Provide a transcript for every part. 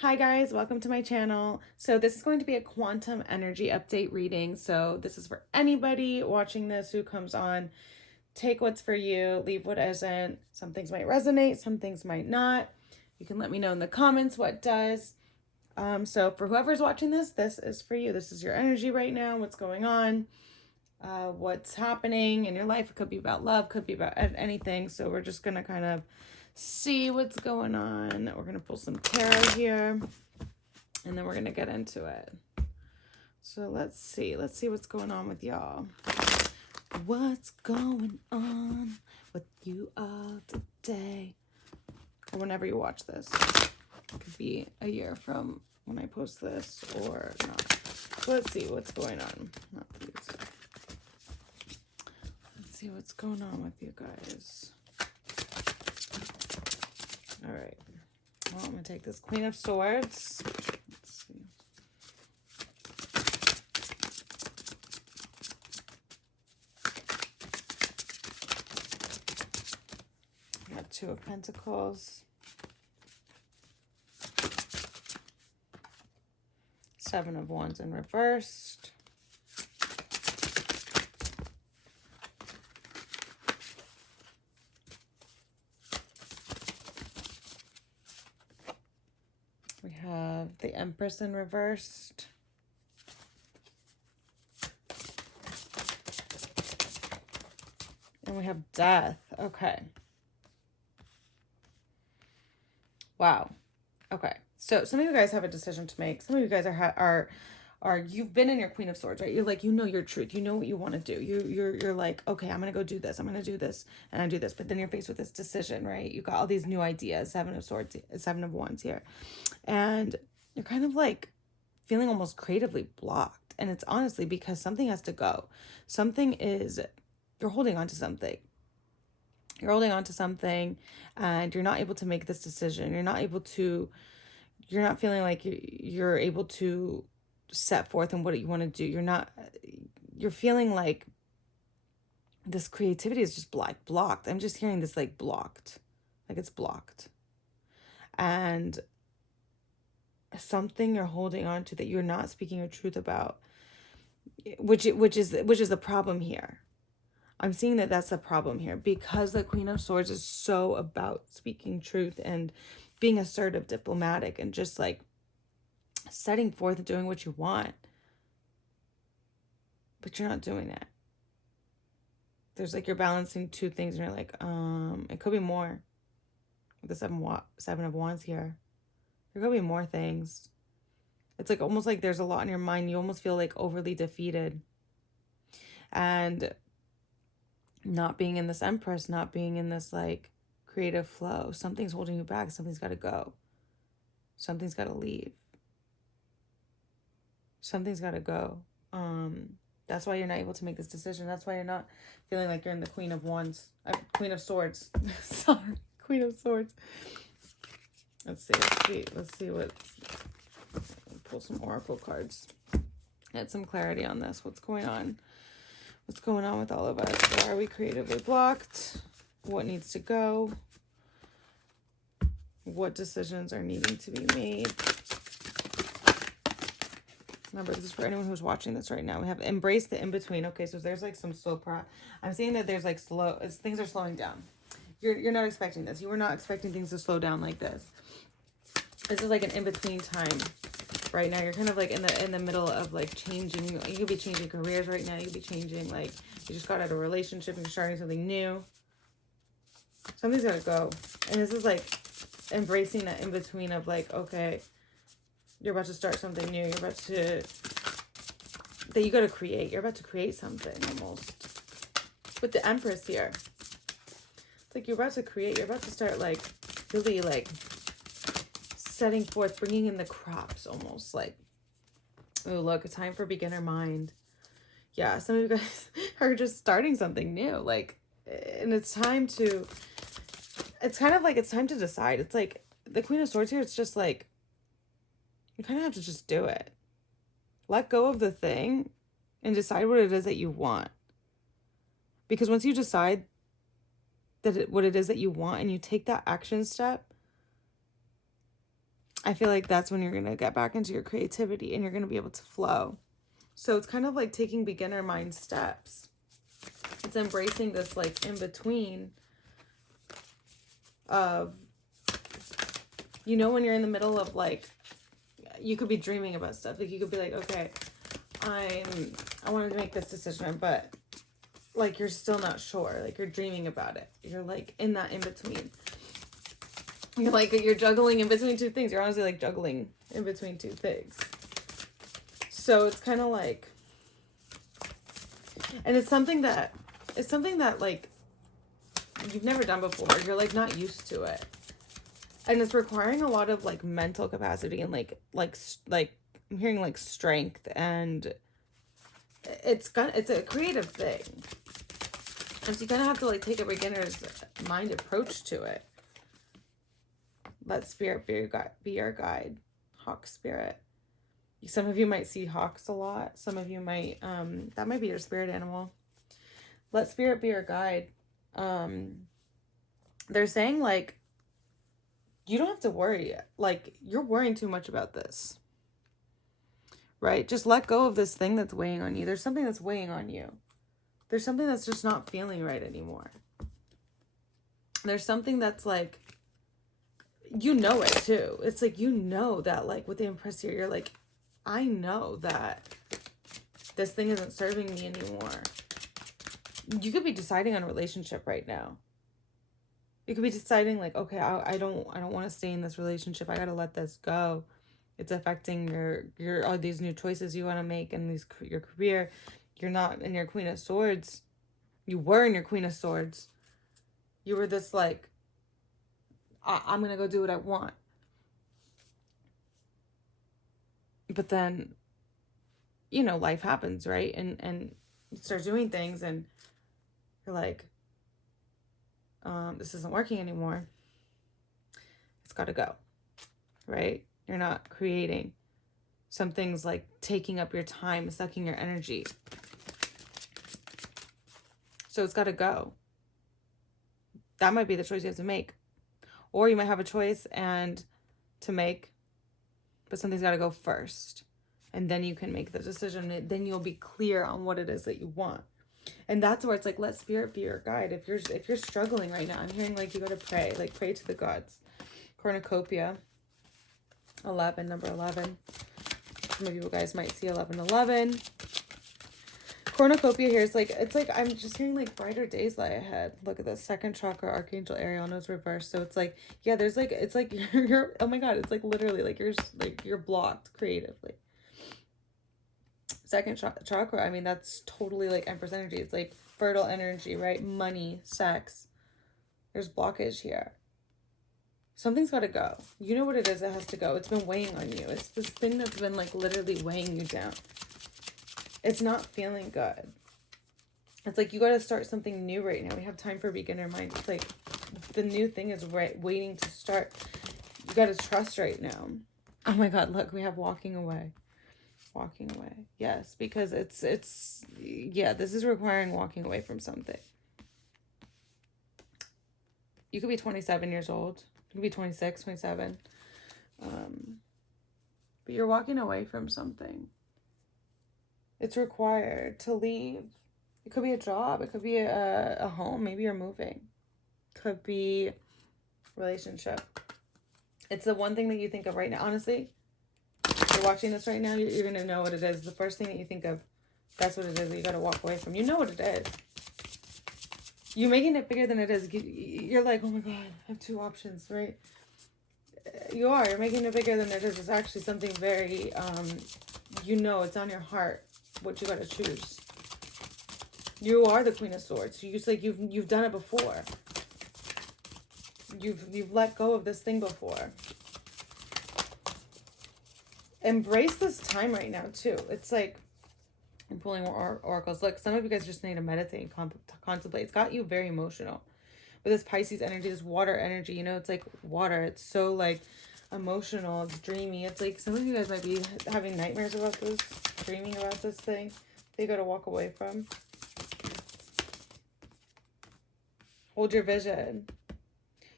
Hi guys, welcome to my channel. So this is going to be a quantum energy update reading. So this is for anybody watching this who comes on. Take what's for you, leave what isn't. Some things might resonate, some things might not. You can let me know in the comments what does. So for whoever's watching this is for you. This is your energy right now, what's going on, what's happening in your life. It could be about love, could be about anything. So we're just gonna kind of see what's going on. We're gonna pull some tarot here and then we're gonna get into it. So let's see what's going on with y'all. What's going on with you all today, or whenever you watch this. It could be a year from when I post this or not. So let's see what's going on. Not these. Let's see what's going on with you guys. All right. Well, I'm going to take this Queen of Swords. Let's see. We got Two of Pentacles. Seven of Wands in reversed. We have the Empress in reversed. And we have Death. Okay. Wow. Okay. So some of you guys have a decision to make. Some of you guys are you've been in your Queen of Swords, right? You're like, you know your truth. You know what you want to do. You're like, okay, I'm going to go do this. I'm going to do this and I do this. But then you're faced with this decision, right? You got all these new ideas, Seven of Swords, Seven of Wands here. And you're kind of like feeling almost creatively blocked. And it's honestly because something has to go. You're holding on to something. You're holding on to something and you're not able to make this decision. You're not feeling like you're able to set forth in what you want to do. You're feeling like this creativity is just blocked. I'm just hearing this like blocked, like it's blocked. And something you're holding on to that you're not speaking your truth about, which is the problem here. I'm seeing that that's the problem here because the Queen of Swords is so about speaking truth and being assertive, diplomatic, and just like setting forth and doing what you want. But you're not doing it. There's like you're balancing two things and you're like, it could be more. With the Seven of Wands here. There could be more things. It's like almost like there's a lot in your mind. You almost feel like overly defeated. And not being in this Empress, not being in this like creative flow. Something's holding you back. Something's got to go. Something's got to leave. Something's got to go. That's why you're not able to make this decision. That's why you're not feeling like you're in the Queen of Wands, Queen of Swords. Sorry, Queen of Swords. Let's see what. Pull some oracle cards. Get some clarity on this. What's going on? What's going on with all of us? Why are we creatively blocked? What needs to go? What decisions are needing to be made? Remember, this is for anyone who's watching this right now. We have embrace the in-between. Okay, so there's like some slow I'm seeing that there's like things are slowing down. You're not expecting this. You were not expecting things to slow down like this. This is like an in-between time right now. You're kind of like in the middle of like changing. You could be changing careers right now. You could be changing, like you just got out of a relationship and you're starting something new. Something's got to go. And this is like embracing that in-between of like, okay, you're about to start something new. You're about to, that you got to create. You're about to create something almost. With the Empress here. It's like you're about to create. You're about to start like really like setting forth, bringing in the crops almost like, oh, look, a time for beginner mind. Yeah, some of you guys are just starting something new. Like, and it's time to decide. It's like the Queen of Swords here. It's just like, you kind of have to just do it. Let go of the thing and decide what it is that you want. Because once you decide what it is that you want and you take that action step, I feel like that's when you're going to get back into your creativity and you're going to be able to flow. So it's kind of like taking beginner mind steps. It's embracing this like in between of, you know, when you're in the middle of like, you could be dreaming about stuff. Like you could be like, okay, I want to make this decision, but like you're still not sure. Like you're dreaming about it. You're like in that in between. You're like, you're juggling in between two things. You're honestly like juggling in between two things. So it's kind of like, and it's something that like you've never done before. You're like not used to it. And it's requiring a lot of like mental capacity and like I'm hearing like strength, and it's a creative thing. And so you kind of have to like take a beginner's mind approach to it. Let spirit be your guide. Hawk spirit. Some of you might see hawks a lot. Some of you might, that might be your spirit animal. Let spirit be your guide. They're saying like, you don't have to worry. Like, you're worrying too much about this. Right? Just let go of this thing that's weighing on you. There's something that's weighing on you. There's something that's just not feeling right anymore. There's something that's like, you know it too. It's like, you know that like with the Empress here, you're like, I know that this thing isn't serving me anymore. You could be deciding on a relationship right now. You could be deciding like, okay, I don't want to stay in this relationship. I got to let this go. It's affecting your all these new choices you want to make and your career. You're not in your Queen of Swords. You were in your Queen of Swords. You were this like, I'm going to go do what I want. But then, you know, life happens, right? And you start doing things and you're like, this isn't working anymore. It's got to go, right? You're not creating. Some things like taking up your time, sucking your energy. So it's got to go. That might be the choice you have to make. Or you might have a choice to make, but something's got to go first. And then you can make the decision. Then you'll be clear on what it is that you want. And that's where it's like, let spirit be your guide. If you're struggling right now, I'm hearing like you got to pray. Like pray to the gods. Cornucopia. 11, number 11. Some of you guys might see 1111. Cornucopia here is like, it's like, I'm just hearing like brighter days lie ahead. Look at this, second chakra, Archangel Ariel knows reverse. So it's like, yeah, there's like, it's like you're oh my God, it's like literally like you're blocked creatively. Second chakra, I mean, that's totally like Empress energy. It's like fertile energy, right? Money, sex. There's blockage here. Something's got to go. You know what it is that has to go. It's been weighing on you. It's this thing that's been like literally weighing you down. It's not feeling good. It's like you got to start something new right now. We have time for beginner mind. It's like the new thing is waiting to start. You got to trust right now. Oh my God, look, we have walking away. Walking away. Yes, because it's yeah, this is requiring walking away from something. You could be 27 years old. You could be 26, 27. But you're walking away from something. It's required to leave. It could be a job. It could be a home. Maybe you're moving. Could be relationship. It's the one thing that you think of right now. Honestly, if you're watching this right now, you're going to know what it is. The first thing that you think of, that's what it is that you got to walk away from. You know what it is. You're making it bigger than it is. You're like, oh my God, I have two options, right? You are. You're making it bigger than it is. It's actually something very, you know, it's on your heart what you got to choose. You are the Queen of Swords. You just like you've done it before. You've let go of this thing before. Embrace this time right now too. It's like I'm pulling more oracles. Look, some of you guys just need to meditate and contemplate. It's got you very emotional with this Pisces energy, this water energy. You know, it's like water. It's so like emotional. It's dreamy. It's like some of you guys might be having nightmares about this, dreaming about this thing that you got to walk away from. Hold your vision.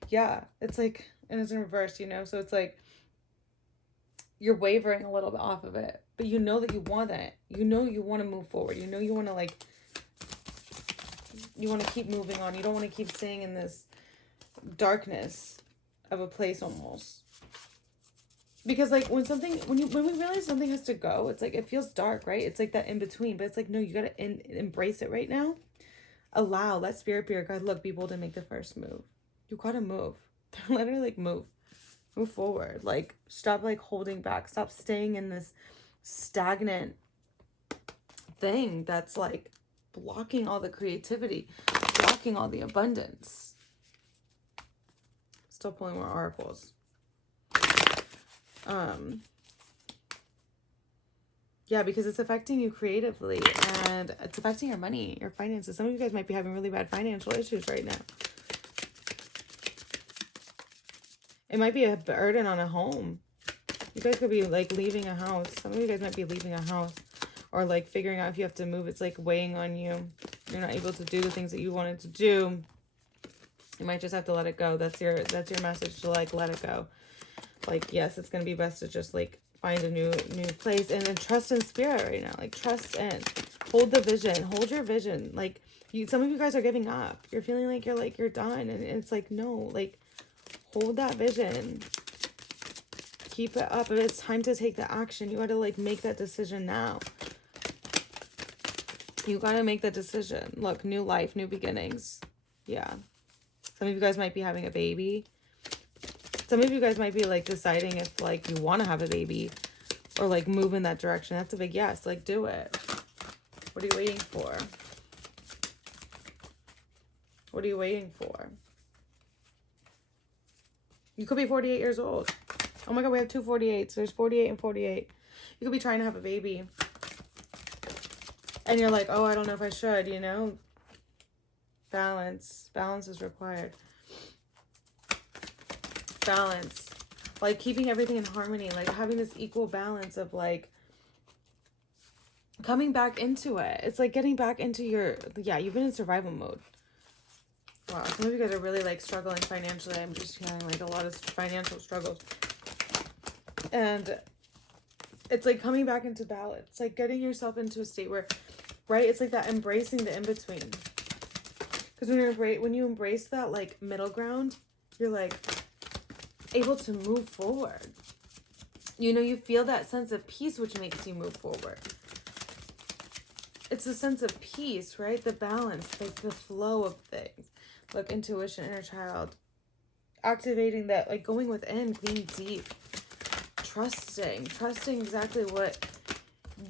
Yeah, it's like, and it's in reverse, you know, so it's like you're wavering a little bit off of it, but you know that you want it. You know you want to move forward. You know you want to like, you want to keep moving on. You don't want to keep staying in this darkness of a place almost. Because like when we realize something has to go, it's like, it feels dark, right? It's like that in between, but it's like, no, you got to embrace it right now. Allow, let spirit be your guide. Look, be bold and make the first move. You got to move. Literally like move forward. Like stop like holding back. Stop staying in this stagnant thing that's like blocking all the creativity, blocking all the abundance. Still pulling more oracles. Yeah, because it's affecting you creatively and it's affecting your money, your finances. Some of you guys might be having really bad financial issues right now. It might be a burden on a home. You guys could be like leaving a house. Some of you guys might be leaving a house or like figuring out if you have to move. It's like weighing on you. You're not able to do the things that you wanted to do. You might just have to let it go. That's your message, to like let it go. Like, yes, it's going to be best to just like find a new place, and then trust in spirit right now. Like trust in, hold the vision, hold your vision. Like some of you guys are giving up. You're feeling like you're done. And it's like, no, like hold that vision. Keep it up. If it's time to take the action, you got to like make that decision now. You got to make that decision. Look, new life, new beginnings. Yeah. Some of you guys might be having a baby. Some of you guys might be like deciding if like you want to have a baby or like move in that direction. That's a big yes. Like do it. What are you waiting for? What are you waiting for? You could be 48 years old. Oh my God, we have two 48s. There's 48 and 48. You could be trying to have a baby. And you're like, oh, I don't know if I should, you know? Balance. Balance is required. Balance. Like keeping everything in harmony. Like having this equal balance of like coming back into it. It's like getting back into your, yeah, you've been in survival mode. Wow, some of you guys are really like struggling financially. I'm just hearing like a lot of financial struggles. And it's like coming back into balance. Like getting yourself into a state where, right, it's like that embracing the in-between. Because when you embrace that like middle ground, you're like able to move forward. You know, you feel that sense of peace, which makes you move forward. It's a sense of peace, right? The balance, like the flow of things. Look, intuition, inner child. Activating that, like going within, being deep. Trusting exactly what,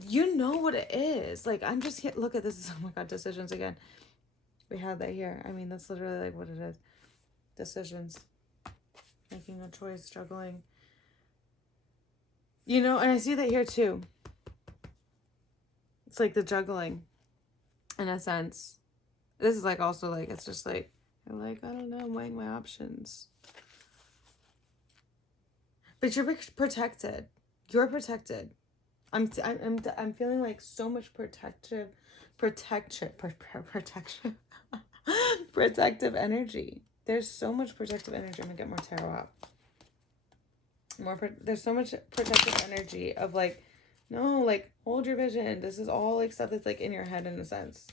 you know what it is. Like, I'm just here, look at this. Oh my God, decisions again. We have that here. I mean, that's literally like what it is. Decisions. Making a choice, struggling. You know, and I see that here too. It's like the juggling, in a sense. This is like also like, it's just like, you're like, I don't know, I'm weighing my options. But you're protected. You're protected. I'm feeling like so much protection, protective energy. There's so much protective energy. I'm gonna get more tarot out. There's so much protective energy of like, no, like hold your vision. This is all like stuff that's like in your head in a sense.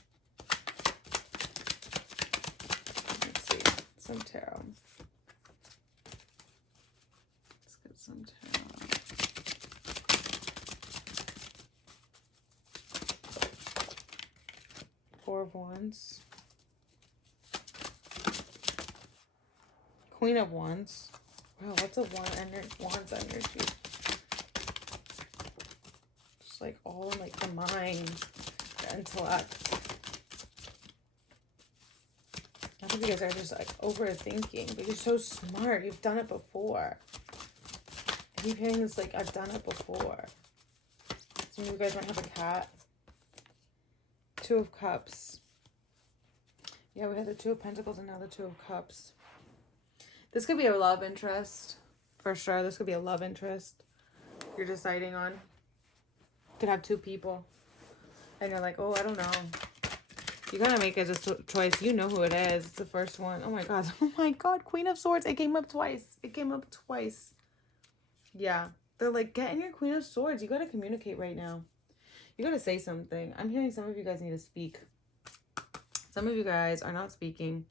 Let's see some tarot. Let's get some tarot. Four of Wands. Queen of Wands. Wow, what's a Wands energy? Just like all like the mind, the intellect. I think you guys are just like overthinking, but you're so smart. You've done it before. I keep hearing this like, I've done it before. Some of you guys might have a cat. Two of Cups. Yeah, we have the Two of Pentacles and now the Two of Cups. This could be a love interest. For sure. This could be a love interest you're deciding on. You could have two people. And you're like, oh, I don't know. You gotta make a choice. You know who it is. It's the first one. Oh my God. Oh my God. Queen of Swords. It came up twice. It came up twice. Yeah. They're like, get in your Queen of Swords. You got to communicate right now. You got to say something. I'm hearing some of you guys need to speak. Some of you guys are not speaking.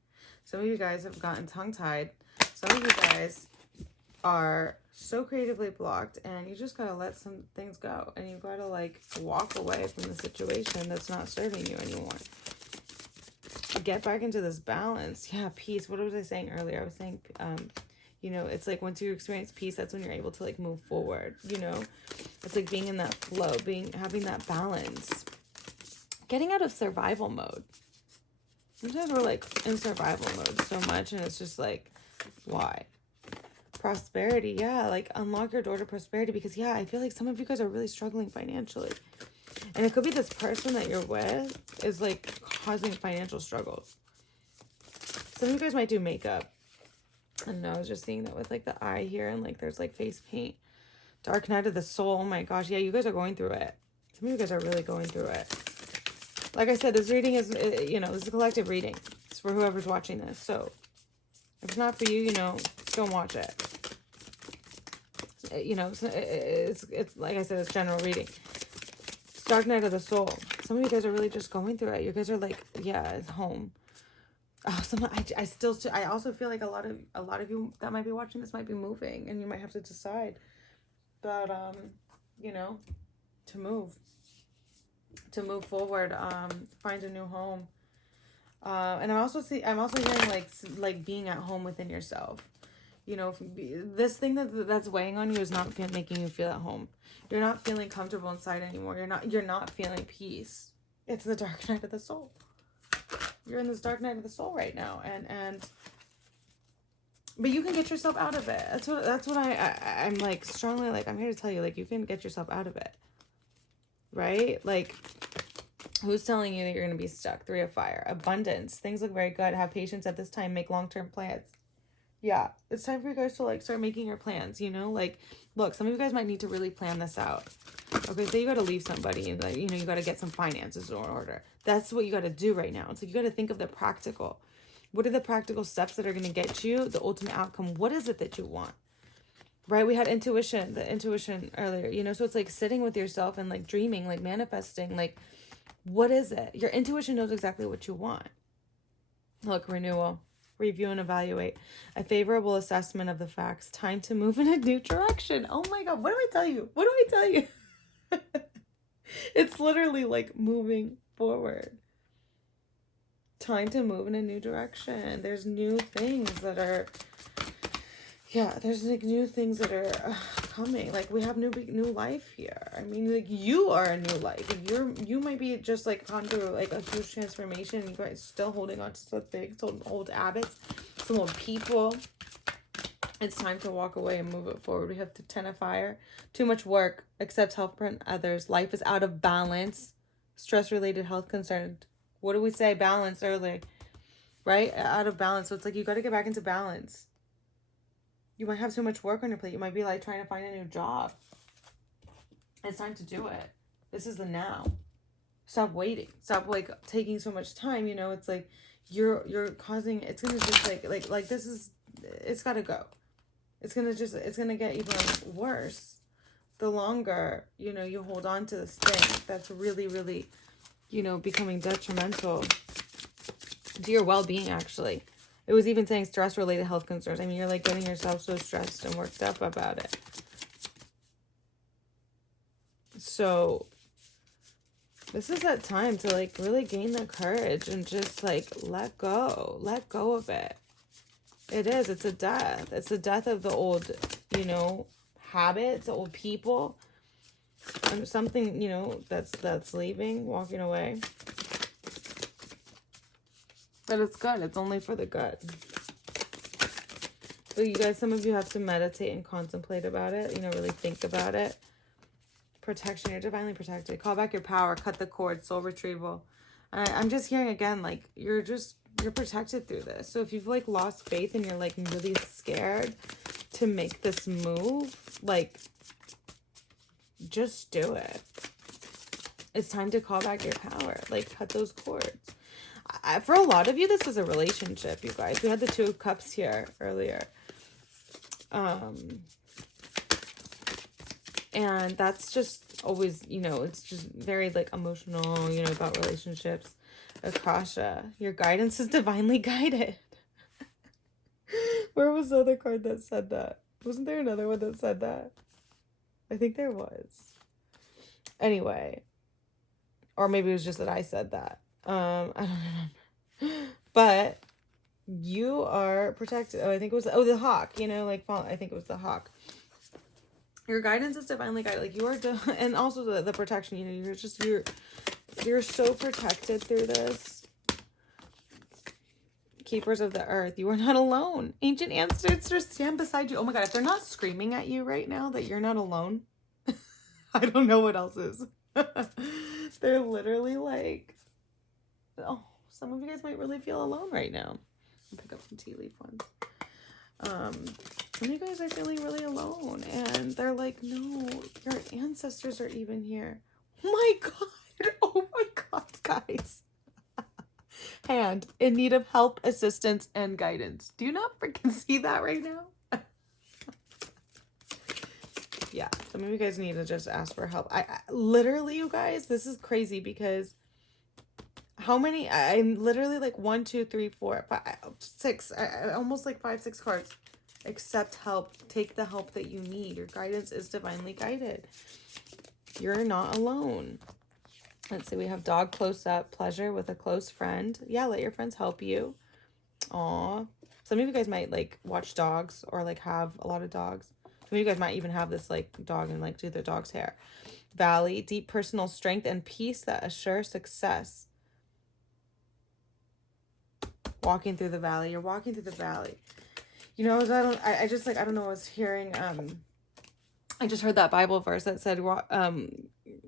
Some of you guys have gotten tongue-tied. Some of you guys are so creatively blocked, and you just got to let some things go. And you got to, like, walk away from the situation that's not serving you anymore. Get back into this balance. Yeah, peace. What was I saying earlier? I was saying, you know, it's like once you experience peace, that's when you're able to, like, move forward, you know? It's like being in that flow, having that balance. Getting out of survival mode. Sometimes we're, like, in survival mode so much, and it's just like, why? Prosperity, yeah, like, unlock your door to prosperity, because, yeah, I feel like some of you guys are really struggling financially. And it could be this person that you're with is, like, causing financial struggles. Some of you guys might do makeup. I don't know, I was just seeing that with, like, the eye here, and, like, there's, like, face paint. Dark night of the soul. Oh, my gosh. Yeah, you guys are going through it. Some of you guys are really going through it. Like I said, this reading is, you know, this is a collective reading. It's for whoever's watching this. So, if it's not for you, you know, don't watch it. You know, it's like I said, it's general reading. It's Dark night of the soul. Some of you guys are really just going through it. You guys are like, yeah, it's home. Oh, I also feel like a lot of you that might be watching this might be moving, and you might have to decide about, you know, to move forward, find a new home. And I'm also hearing like being at home within yourself. You know, this thing that's weighing on you is not making you feel at home. You're not feeling comfortable inside anymore. You're not feeling peace. It's the dark night of the soul. You're in this dark night of the soul right now, but you can get yourself out of it. That's what I'm like strongly, like, I'm here to tell you, like, you can get yourself out of it. Right? Like, who's telling you that you're going to be stuck? 3 of Fire. Abundance. Things look very good. Have patience at this time. Make long-term plans. Yeah. It's time for you guys to, like, start making your plans, you know? Like, look, some of you guys might need to really plan this out. Okay, so you got to leave somebody and, like, you know, you got to get some finances in order. That's what you got to do right now. It's like you got to think of the practical. What are the practical steps that are going to get you the ultimate outcome? What is it that you want? Right? We had the intuition earlier, you know, so it's like sitting with yourself and, like, dreaming, like, manifesting, like, what is it? Your intuition knows exactly what you want. Look, renewal, review and evaluate, a favorable assessment of the facts, time to move in a new direction. Oh my God, what do I tell you? What do I tell you? It's literally like moving forward. Time to move in a new direction. There's new things that are, there's like new things that are coming. Like, we have new life here. I mean, like, you are a new life. You might be just like gone through like a huge transformation. You guys still holding on to some old habits, some old people. It's time to walk away and move it forward. We have the 10 of Fire. Too much work. Accepts help from others. Life is out of balance. Stress-related health concerns. What do we say? Balance early. Right? Out of balance. So it's like you got to get back into balance. You might have so much work on your plate. You might be like trying to find a new job. It's time to do it. This is the now. Stop waiting. Stop like taking so much time. You know, it's like you're causing, it's going to just like this is, it's got to go. It's going to get even worse the longer, you know, you hold on to this thing that's really, really, you know, becoming detrimental to your well-being, actually. It was even saying stress-related health concerns. I mean, you're like getting yourself so stressed and worked up about it. So this is that time to like really gain the courage and just like let go of it. It is. It's a death. It's the death of the old, you know, habits, the old people. And something, you know, that's leaving, walking away. But it's good. It's only for the good. So you guys, some of you have to meditate and contemplate about it. You know, really think about it. Protection. You're divinely protected. Call back your power. Cut the cord. Soul retrieval. I'm just hearing again, like, you're protected through this. So if you've, like, lost faith and you're, like, really scared to make this move, like, just do it. It's time to call back your power. Like, cut those cords. For a lot of you, this is a relationship, you guys. We had the 2 of Cups here earlier. And that's just always, you know, it's just very like emotional, you know, about relationships. Akasha, your guidance is divinely guided. Where was the other card that said that? Wasn't there another one that said that? I think there was. Anyway. Or maybe it was just that I said that. I don't remember. But you are protected. Oh, I think it was, the hawk, you know, like, I think it was the hawk. Your guidance is divinely guided. Like, you are, and also the protection, you know, you're so protected through this. Keepers of the earth, you are not alone. Ancient ancestors stand beside you. Oh my God, if they're not screaming at you right now that you're not alone, I don't know what else is. They're literally like, oh, some of you guys might really feel alone right now. I'll pick up some tea leaf ones. Some of you guys are feeling really alone, and they're like, no, your ancestors are even here. Oh my God. Oh my God, guys. Hand in need of help, assistance, and guidance. Do you not freaking see that right now? Yeah, some of you guys need to just ask for help. I literally, you guys, this is crazy because how many? I'm literally like 1, 2, 3, 4, 5, 6. Almost like 5, 6 cards. Accept help. Take the help that you need. Your guidance is divinely guided. You're not alone. Let's see. We have dog close up. Pleasure with a close friend. Yeah, let your friends help you. Aw. Some of you guys might like watch dogs or like have a lot of dogs. Some of you guys might even have this like dog and like do their dog's hair. Valley, deep personal strength and peace that assure success. Walking through the valley. You're walking through the valley. You know, I just like, I don't know, I was hearing, I just heard that Bible verse that said,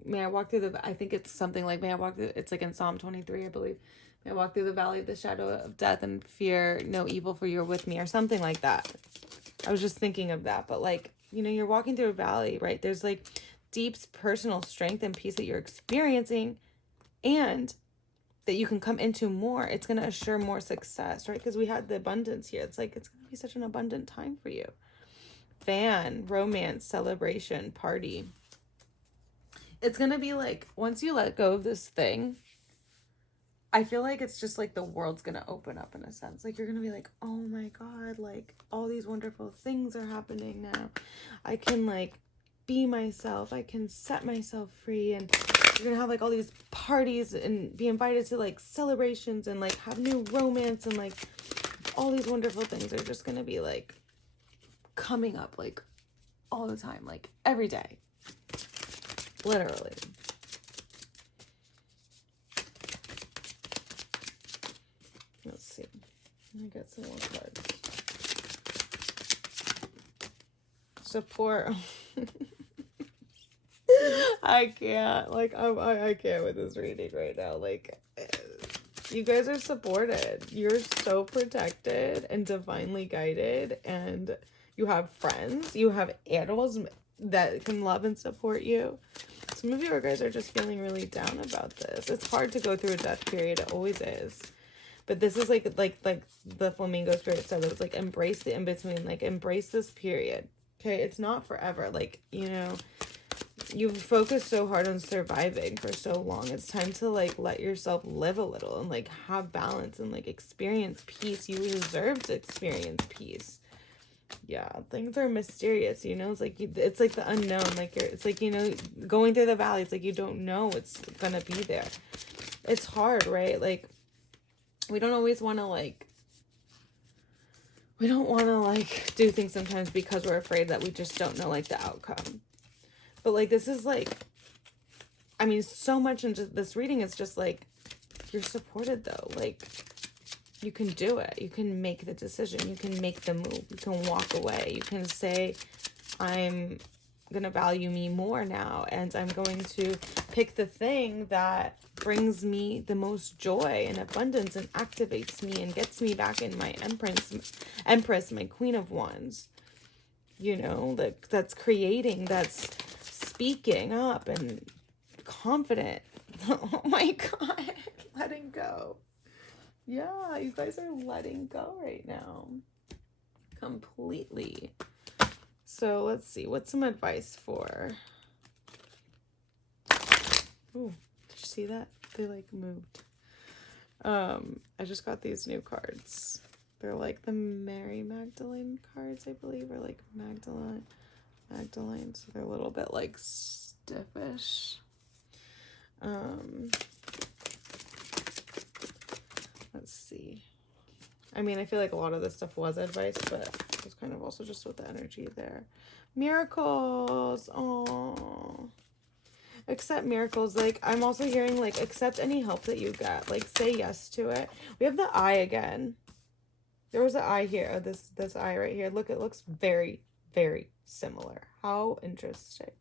may I walk through I think it's something like, may I walk through, it's like in Psalm 23, I believe. May I walk through the valley of the shadow of death and fear no evil, for you're with me, or something like that. I was just thinking of that, but like, you know, you're walking through a valley, right? There's like deep personal strength and peace that you're experiencing, and that you can come into more. It's going to assure more success, right? Because we had the abundance here. It's like, it's going to be such an abundant time for you. Fan, romance, celebration, party. It's going to be like, once you let go of this thing, I feel like it's just like the world's going to open up in a sense. Like, you're going to be like, oh my God, like all these wonderful things are happening now. I can like be myself. I can set myself free, and you're gonna have like all these parties and be invited to like celebrations and like have new romance, and like all these wonderful things are just gonna be like coming up like all the time, like every day, literally. Let's see, I got some more cards. Support. I can't, like, I can't with this reading right now. Like, you guys are supported. You're so protected and divinely guided, and you have friends. You have animals that can love and support you. Some of you guys are just feeling really down about this. It's hard to go through a death period. It always is. But this is like the flamingo spirit said. It was like, embrace the in-between. Like, embrace this period. Okay? It's not forever. Like, you know, you've focused so hard on surviving for so long. It's time to like let yourself live a little and like have balance and like experience peace. You deserve to experience peace. Yeah, things are mysterious, you know. It's like it's like the unknown. Like it's like, you know, going through the valley. It's like you don't know what's gonna be there. It's hard, right? Like, we don't always want to like. We don't want to like do things sometimes because we're afraid that we just don't know like the outcome. But like, this is like, I mean, so much in just this reading is just like, you're supported though. Like, you can do it. You can make the decision. You can make the move. You can walk away. You can say, I'm going to value me more now. And I'm going to pick the thing that brings me the most joy and abundance and activates me and gets me back in my Empress, my Queen of Wands. You know, like that's creating, that's speaking up and confident. Oh my God, letting go. Yeah, you guys are letting go right now. Completely. So let's see, what's some advice for Ooh, did you see that? They like moved. I just got these new cards. They're like the Mary Magdalene cards, I believe, or like Magdalene, so they're a little bit like stiffish. Let's see. I mean, I feel like a lot of this stuff was advice, but it was kind of also just with the energy there. Miracles. Oh, accept miracles. Like, I'm also hearing like accept any help that you get. Like, say yes to it. We have the eye again. There was an eye here. Oh, this eye right here. Look, it looks very, very similar. How interesting.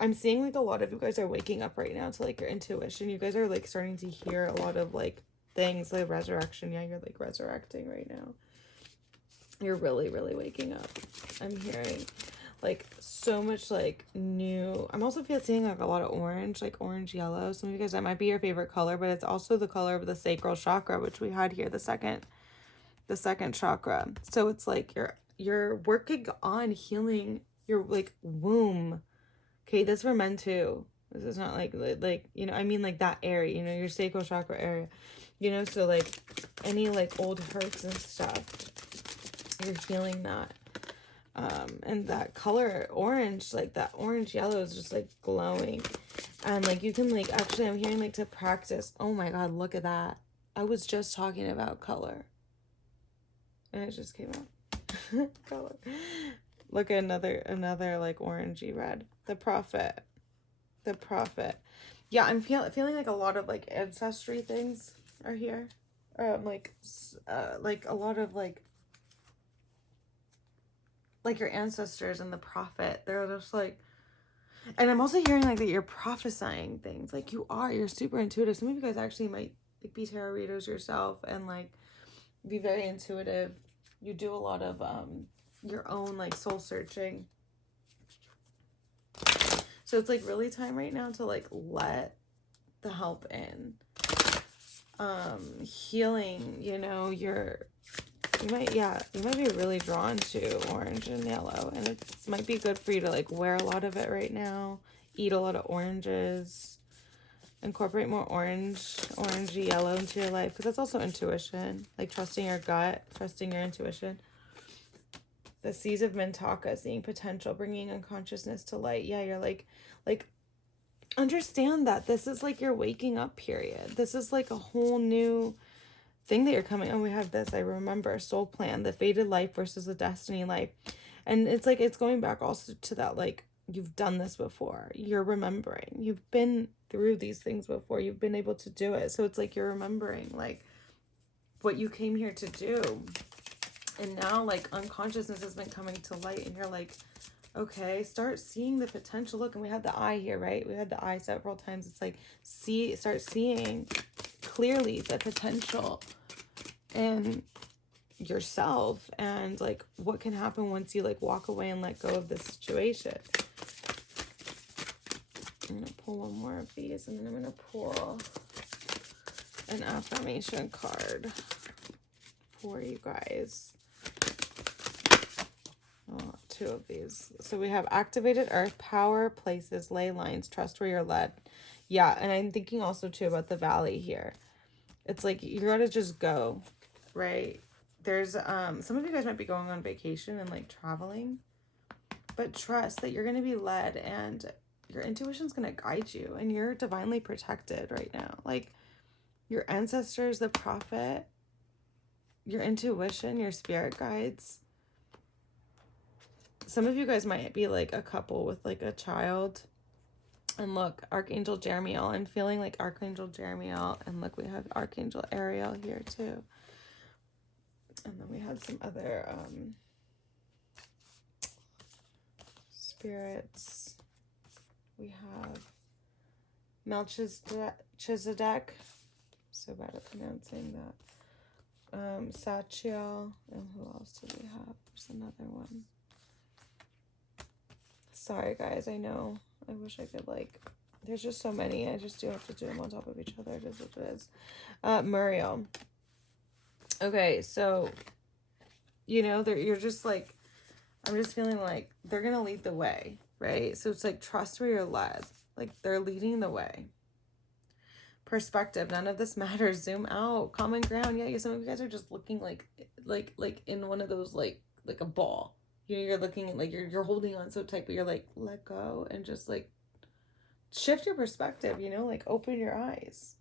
I'm seeing like a lot of you guys are waking up right now to like your intuition. You guys are like starting to hear a lot of like things like resurrection. Yeah, you're like resurrecting right now. You're really, really waking up. I'm hearing like so much like new. I'm also seeing like a lot of orange, like orange yellow. Some of you guys, that might be your favorite color, but it's also the color of the sacral chakra, which we had here, the second chakra. So it's like you're working on healing your like womb. Okay, that's for men too. This is not like you know, I mean like that area, you know, your sacral chakra area, you know, so like any like old hurts and stuff, you're healing that. And that color orange, like that orange yellow is just like glowing, and like you can like actually, I'm hearing like to practice. Oh my god, look at that. I was just talking about color and it just came out. Color. Look at another like orangey red. The prophet. Yeah, I'm feeling like a lot of like ancestry things are here. Like a lot of like your ancestors and the prophet. They're just like, and I'm also hearing like that you're prophesying things. Like you're super intuitive. Some of you guys actually might like be tarot readers yourself and like be very intuitive. You do a lot of your own like soul searching. So it's like really time right now to like let the help in. Healing, you know, you might be really drawn to orange and yellow, and it might be good for you to like wear a lot of it right now, eat a lot of oranges, incorporate more orangey yellow into your life, because that's also intuition, like trusting your gut, trusting your intuition. The seeds of Mintaka, seeing potential, bringing unconsciousness to light. Yeah, you're like understand that this is like your waking up period. This is like a whole new thing that you're coming. And we have this, I remember, soul plan, the fated life versus the destiny life. And it's like it's going back also to that, like, you've done this before, you're remembering, you've been through these things before, you've been able to do it. So it's like you're remembering like what you came here to do. And now like unconsciousness has been coming to light, and you're like, okay, start seeing the potential. Look, and we had the eye here, right? We had the eye several times. It's like, start seeing clearly the potential in yourself, and like what can happen once you like walk away and let go of this situation. I'm gonna pull one more of these, and then I'm gonna pull an affirmation card for you guys. Oh, two of these. So we have activated earth, power, places, ley lines, trust where you're led. Yeah, and I'm thinking also too about the valley here. It's like you gotta just go, right? There's some of you guys might be going on vacation and like traveling, but trust that you're gonna be led, and your intuition's gonna guide you, and you're divinely protected right now. Like your ancestors, the prophet, your intuition, your spirit guides. Some of you guys might be like a couple with like a child. And look, Archangel Jeremiel. I'm feeling like Archangel Jeremiel. And look, we have Archangel Ariel here too. And then we had some other spirits. We have Melchizedek. So bad at pronouncing that. Sachiel. And who else do we have? There's another one. Sorry, guys. I know. I wish I could, like... There's just so many. I just do have to do them on top of each other. It is what it is. Muriel. Okay, so... You know, you're just, like... I'm just feeling like they're going to lead the way, right? So it's, like, trust where you're led. Like, they're leading the way. Perspective, none of this matters. Zoom out. Common ground. Yeah, some of you guys are just looking like in one of those, like a ball. You know, you're looking at, like, you're holding on so tight, but you're like, let go and just, like, shift your perspective, you know, like, open your eyes.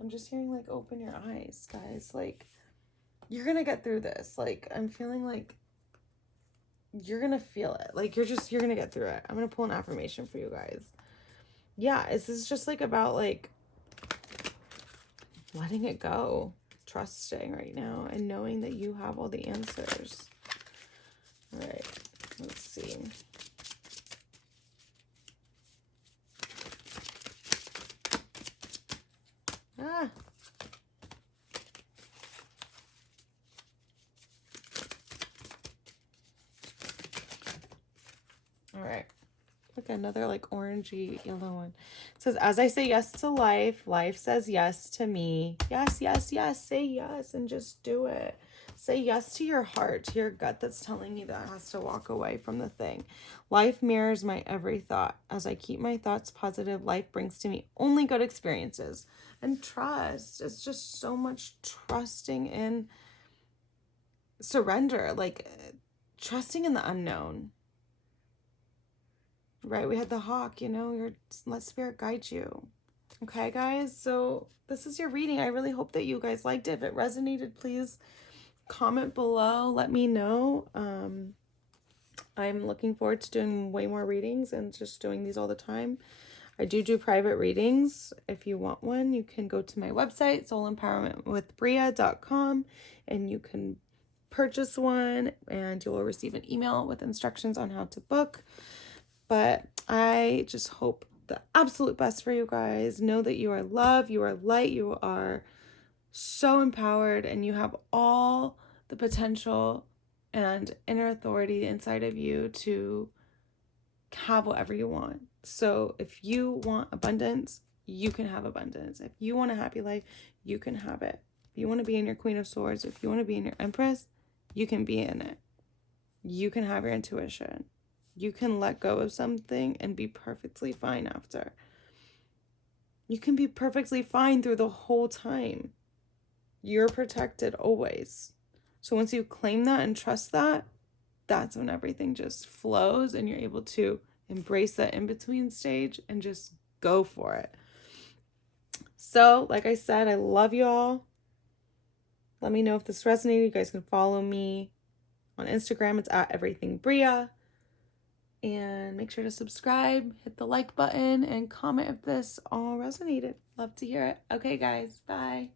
I'm just hearing, like, open your eyes, guys. Like, you're gonna get through this. Like, I'm feeling like you're gonna feel it. Like, you're gonna get through it. I'm gonna pull an affirmation for you guys. Yeah, this is just, like, about, like, letting it go, trusting right now, and knowing that you have all the answers. All right, let's see. Ah. All right. Look, another, like, orangey yellow one. It says, as I say yes to life, life says yes to me. Yes, yes, yes. Say yes and just do it. Say yes to your heart, to your gut that's telling you that it has to walk away from the thing. Life mirrors my every thought. As I keep my thoughts positive, life brings to me only good experiences. And trust. It's just so much trusting in surrender, like, trusting in the unknown. Right, we had the hawk, you know, let spirit guide you. Okay, guys, so this is your reading. I really hope that you guys liked it. If it resonated, please comment below. Let me know. I'm looking forward to doing way more readings and just doing these all the time. I do private readings. If you want one, you can go to my website, soulempowermentwithbria.com, and you can purchase one, and you will receive an email with instructions on how to book. But I just hope the absolute best for you guys. Know that you are loved, you are light, you are so empowered, and you have all the potential and inner authority inside of you to have whatever you want. So if you want abundance, you can have abundance. If you want a happy life, you can have it. If you want to be in your Queen of Swords, if you want to be in your Empress, you can be in it. You can have your intuition. You can let go of something and be perfectly fine after. You can be perfectly fine through the whole time. You're protected always. So once you claim that and trust that, that's when everything just flows and you're able to embrace that in-between stage and just go for it. So, like I said, I love you all. Let me know if this resonated. You guys can follow me on Instagram. It's at everythingbria. And make sure to subscribe, hit the like button, and comment if this all resonated. Love to hear it. Okay, guys. Bye.